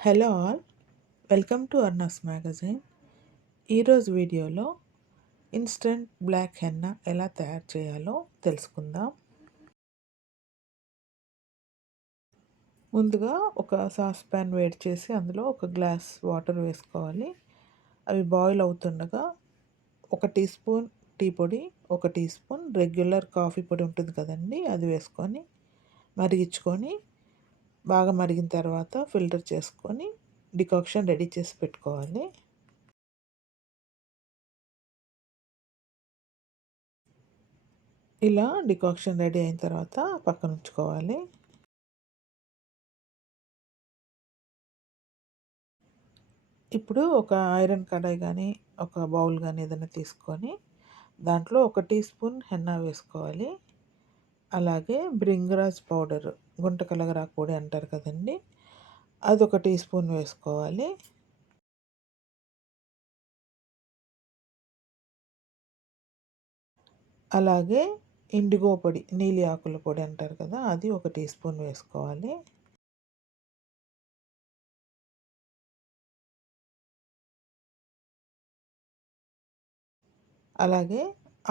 Hello all welcome to అర్నాస్ magazine. ఈరోజు వీడియోలో ఇన్స్టెంట్ బ్లాక్ హెన్నా ఎలా తయారు చేయాలో తెలుసుకుందాం. ముందుగా ఒక సాస్ ప్యాన్ వేడి చేసి అందులో ఒక గ్లాస్ వాటర్ వేసుకోవాలి. అవి బాయిల్ అవుతుండగా ఒక టీ స్పూన్ టీ పొడి ఒక టీ స్పూన్ రెగ్యులర్ కాఫీ పొడి ఉంటుంది కదండి అది వేసుకొని మరిగించుకొని బాగా మరిగిన తర్వాత ఫిల్టర్ చేసుకొని డికాక్షన్ రెడీ చేసి పెట్టుకోవాలి. ఇలా డికాక్షన్ రెడీ అయిన తర్వాత పక్కన ఉంచుకోవాలి. ఇప్పుడు ఒక ఐరన్ కడాయి కానీ ఒక బౌల్ కానీ ఏదైనా తీసుకొని దాంట్లో ఒక టీ స్పూన్ హెన్నా వేసుకోవాలి. అలాగే బ్రింగరాజ్ పౌడర్ గుంట కలగరాకు పొడి అంటారు కదండి. అది ఒక టీ స్పూన్ వేసుకోవాలి. అలాగే ఇండిగో పొడి నీలి ఆకుల పొడి అంటారు కదా అది ఒక టీ స్పూన్ వేసుకోవాలి. అలాగే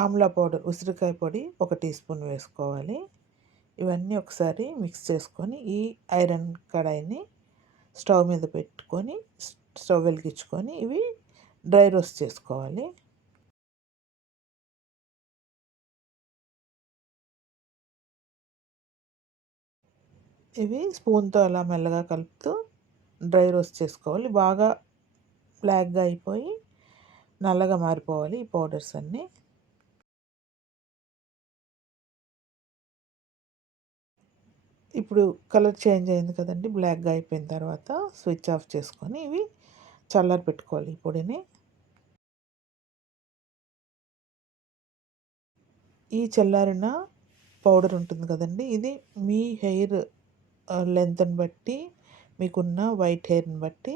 ఆమ్లా పౌడర్ ఉసిరికాయ పొడి ఒక టీ స్పూన్ వేసుకోవాలి. ఇవన్నీ ఒకసారి మిక్స్ చేసుకొని ఈ ఐరన్ కడాయిని స్టవ్ మీద పెట్టుకొని స్టవ్ వెలిగించుకొని ఇవి డ్రై రోస్ట్ చేసుకోవాలి. ఇవి స్పూన్తో అలా మెల్లగా కలుపుతూ డ్రై రోస్ట్ చేసుకోవాలి. బాగా బ్లాక్గా అయిపోయి నల్లగా మారిపోవాలి ఈ పౌడర్స్ అన్నీ. ఇప్పుడు కలర్ చేంజ్ అయింది కదండి బ్లాక్గా అయిపోయిన తర్వాత స్విచ్ ఆఫ్ చేసుకొని ఇవి చల్లారి పెట్టుకోవాలి ఈ పొడిని. ఈ చల్లారిన పౌడర్ ఉంటుంది కదండి ఇది మీ హెయిర్ లెంత్ని బట్టి మీకున్న వైట్ హెయిర్ని బట్టి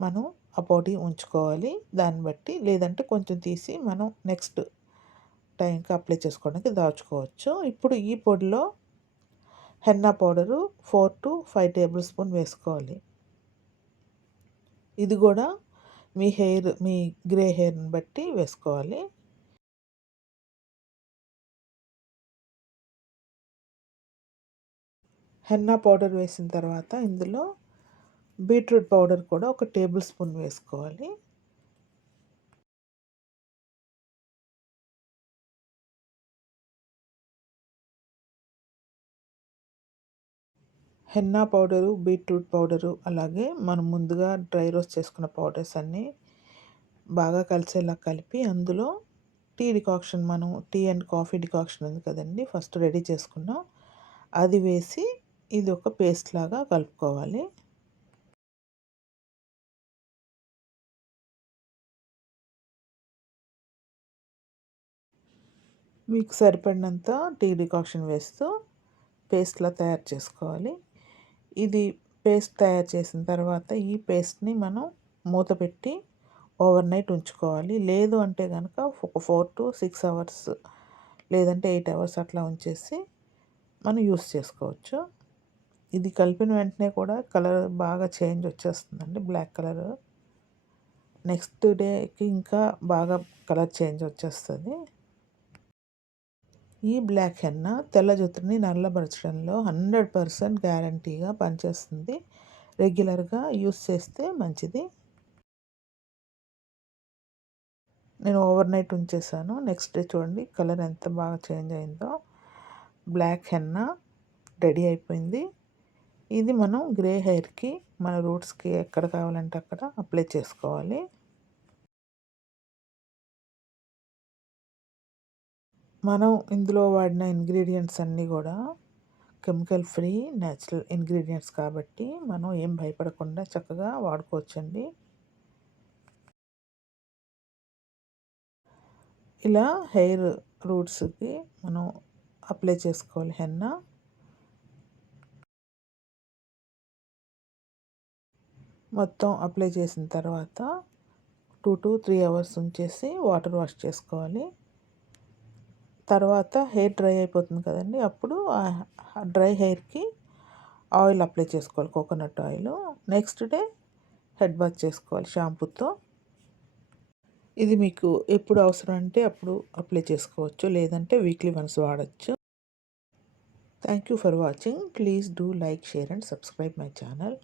మనం ఆ పొడి ఉంచుకోవాలి. దాన్ని బట్టి లేదంటే కొంచెం తీసి మనం నెక్స్ట్ టైంకి అప్లై చేసుకోవడానికి దాచుకోవచ్చు. ఇప్పుడు ఈ పొడిలో henna powder four to five tablespoon వేసుకోవాలి. ఇది కూడా మీ హెయిర్ మీ గ్రే హెయిర్ని బట్టి వేసుకోవాలి. హెన్నా పౌడర్ వేసిన తర్వాత ఇందులో బీట్రూట్ పౌడర్ కూడా ఒక టేబుల్ స్పూన్ వేసుకోవాలి. హెన్నా పౌడరు బీట్రూట్ పౌడరు అలాగే మనం ముందుగా డ్రై రోస్ట్ చేసుకున్న పౌడర్స్ అన్నీ బాగా కలిసేలా కలిపి అందులో టీ డికాక్షన్ మనం టీ అండ్ కాఫీ డికాక్షన్ ఉంది కదండి ఫస్ట్ రెడీ చేసుకున్నాం. అది వేసి ఇది ఒక పేస్ట్ లాగా కలుపుకోవాలి. మీకు సరిపడినంత టీ డికాక్షన్ వేస్తూ పేస్ట్లా తయారు చేసుకోవాలి. ఇది పేస్ట్ తయారు చేసిన తర్వాత ఈ పేస్ట్ని మనం మూత పెట్టి ఓవర్ నైట్ ఉంచుకోవాలి. లేదు అంటే కనుక ఒక ఫోర్ టు సిక్స్ అవర్స్ లేదంటే ఎయిట్ అవర్స్ అట్లా ఉంచేసి మనం యూస్ చేసుకోవచ్చు. ఇది కలిపిన వెంటనే కూడా కలర్ బాగా చేంజ్ వచ్చేస్తుందండి బ్లాక్ కలర్. నెక్స్ట్ డేకి ఇంకా బాగా కలర్ చేంజ్ వచ్చేస్తుంది. ఈ బ్లాక్ హెన్న తెల్ల జుట్టుని నల్లబరచడంలో హండ్రెడ్ పర్సెంట్ గ్యారంటీగా పనిచేస్తుంది. రెగ్యులర్గా యూస్ చేస్తే మంచిది. నేను ఓవర్ నైట్ ఉంచేసాను నెక్స్ట్ డే చూడండి కలర్ ఎంత బాగా చేంజ్ అయిందో. బ్లాక్ హెన్న రెడీ అయిపోయింది. ఇది మనం గ్రే హెయిర్కి మన రూట్స్కి ఎక్కడ కావాలంటే అక్కడ అప్లై చేసుకోవాలి. మనం ఇందులో వాడిన ఇంగ్రీడియంట్స్ అన్నీ కూడా కెమికల్ ఫ్రీ న్యాచురల్ ఇంగ్రీడియంట్స్ కాబట్టి మనం ఏం భయపడకుండా చక్కగా వాడుకోవచ్చండి. ఇలా హెయిర్ రూట్స్కి మనం అప్లై చేసుకోవాలి హెన్న. మొత్తం అప్లై చేసిన తర్వాత టూ టు త్రీ అవర్స్ ఉంచేసి వాటర్ వాష్ చేసుకోవాలి. తర్వాత హెయిర్ డ్రై అయిపోతుంది కదండి. అప్పుడు డ్రై హెయిర్కి ఆయిల్ అప్లై చేసుకోవాలి coconut oil. Next day head bath చేసుకోవాలి షాంపూతో. ఇది మీకు ఎప్పుడు అవసరం అంటే అప్పుడు అప్లై చేసుకోవచ్చు లేదంటే వీక్లీ వన్స్ వాడచ్చు. Thank you for watching. Please do like share and subscribe my channel.